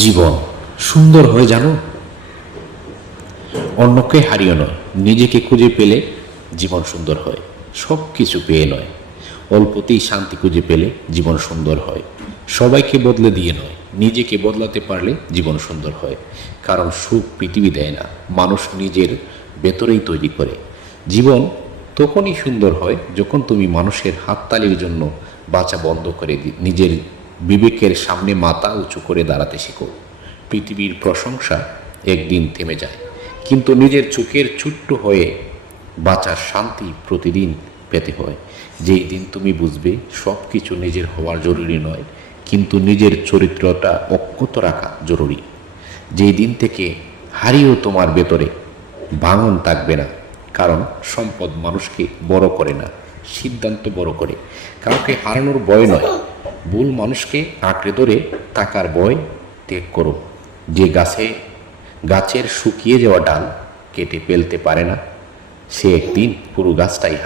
জীবন সুন্দর হয় জানো, অন্যকে হারিয়ে নয়, নিজেকে খুঁজে পেলে জীবন সুন্দর হয়। সব কিছু পেয়ে নয়, অল্পতেই শান্তি খুঁজে পেলে জীবন সুন্দর হয়। সবাইকে বদলে দিয়ে নয়, নিজেকে বদলাতে পারলে জীবন সুন্দর হয়। কারণ সুখ পৃথিবী দেয় না, মানুষ নিজের ভেতরেই তৈরি করে। জীবন তখনই সুন্দর হয় যখন তুমি মানুষের হাততালির জন্য বাঁচা বন্ধ করে নিজের বিবেকের সামনে মাথা উঁচু করে দাঁড়াতে শেখো। পৃথিবীর প্রশংসা একদিন থেমে যায়, কিন্তু নিজের চোখের ছোট্ট হয়ে বাঁচার শান্তি প্রতিদিন পেতে হয়। যেই দিন তুমি বুঝবে সব কিছু নিজের হওয়ার জরুরি নয়, কিন্তু নিজের চরিত্রটা অক্ষত রাখা জরুরি। যেই দিন থেকে হারিয়েও তোমার ভেতরে ভাঙন থাকবে না। কারণ সম্পদ মানুষকে বড় করে না, সিদ্ধান্ত বড় করে। কাউকে হারানোর ভয় নয়, ভুল মানুষকে আঁকড়ে ধরে থাকার ভয় ত্যাগ করো। যে গাছের শুকিয়ে যাওয়া ডাল কেটে ফেলতে পারে না, সে একদিন পুরো গাছটাই